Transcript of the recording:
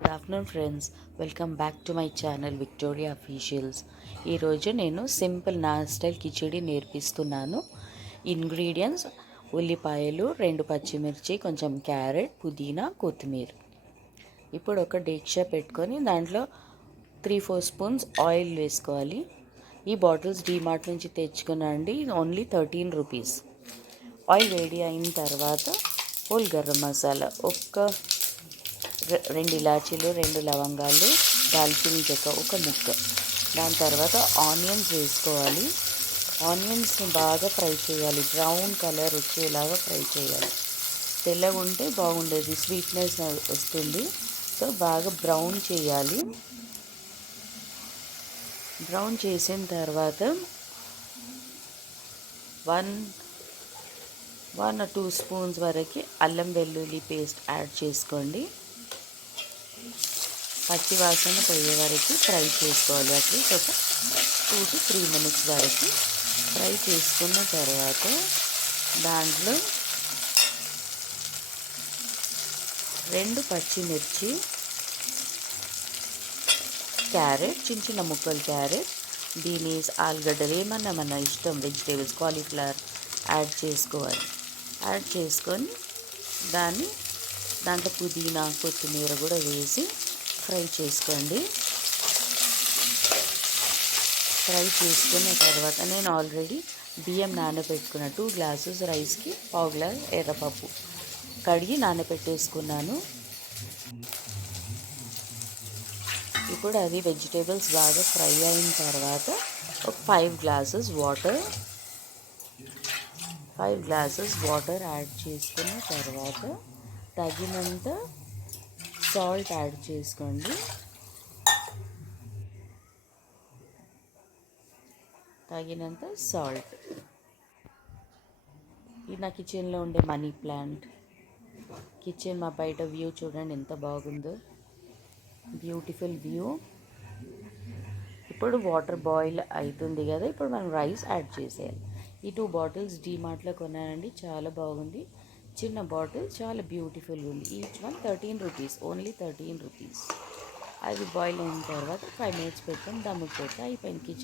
Good afternoon friends, welcome back to my channel Victoria officials. ఈరోజు నేను simple నా style khichdi నేర్పిస్తున్నాను. Ingredients: ఉల్లిపాయలు, 2 పచ్చిమిర్చి, కొంచెం క్యారెట్, పుదీనా, కొత్తిమీర. ఇప్పుడు ఒక డేక్షా పెట్టుకొని దాంట్లో 3-4 స్పూన్స్ ఆయిల్ వేసుకోవాలి. ఈ బాటిల్స్ డీమార్ట్ నుంచి తెచ్చుకున్నాండి, ఓన్లీ 13 రూపీస్. ఆయిల్ వేడి అయిన తర్వాత హోల్ గరం మసాలా, 2 ఇలాచీలు, 2 లవంగాలు, దాల్చిన చెక్క, 1 ముక్క. దాని తర్వాత ఆనియన్స్ వేసుకోవాలి. ఆనియన్స్ని బాగా ఫ్రై చేయాలి, బ్రౌన్ కలర్ వచ్చేలాగా ఫ్రై చేయాలి. తెల్లగా ఉంటే బాగుండేది, స్వీట్నెస్ వస్తుంది. సో బాగా బ్రౌన్ చేయాలి. బ్రౌన్ చేసిన తర్వాత 1 or 2 స్పూన్స్ వరకు అల్లం వెల్లుల్లి పేస్ట్ యాడ్ చేసుకోండి. పచ్చి వాసన పోయే వరకు ఫ్రై చేసుకోవాలి. అట్లీస్ట్ ఒక 2 to 3 minutes వరకు ఫ్రై చేసుకున్న తర్వాత దాంట్లో 2 పచ్చిమిర్చి, క్యారెట్, చిన్న చిన్న ముక్కలు క్యారెట్, బీనీస్, ఆలుగడ్డలు ఏమన్నా మన ఇష్టం, వెజిటేబుల్స్, కాలీఫ్లవర్ యాడ్ చేసుకోవాలి. యాడ్ చేసుకొని దాంట్లో పుదీనా, కొత్తిమీర కూడా వేసి ఫ్రై చేసుకోండి. ఫ్రై చేసుకున్న తర్వాత నేను ఆల్రెడీ బియ్యం నానబెట్టుకున్న 2 గ్లాసెస్ రైస్కి 1/2 గ్లాస్ ఎర్రపప్పు కడిగి నానబెట్టేసుకున్నాను. ఇప్పుడు అది వెజిటేబుల్స్ బాగా ఫ్రై అయిన తర్వాత ఒక 5 గ్లాసెస్ వాటర్ యాడ్ చేసుకున్న తర్వాత తగినంత సాల్ట్ యాడ్ చేసుకోండి. ఇది నా కిచెన్లో ఉండే మనీ ప్లాంట్. కిచెన్ మా బయట వ్యూ చూడండి ఎంత బాగుందో, బ్యూటిఫుల్ వ్యూ. ఇప్పుడు వాటర్ బాయిల్ అవుతుంది కదా, ఇప్పుడు మనం రైస్ యాడ్ చేసేయాలి. ఈ 2 బాటిల్స్ డీమార్ట్లో కొన్నానండి, చాలా బాగుంది. చిన్న బాటిల్ చాలా బ్యూటిఫుల్ ఉంది. Each one 13 rupees, only 13 rupees. అది బాయిల్ అయిన తర్వాత 5 minutes పెట్టుకొని దమ్ముకు పెట్టి అయిపోయింది కిచెన్.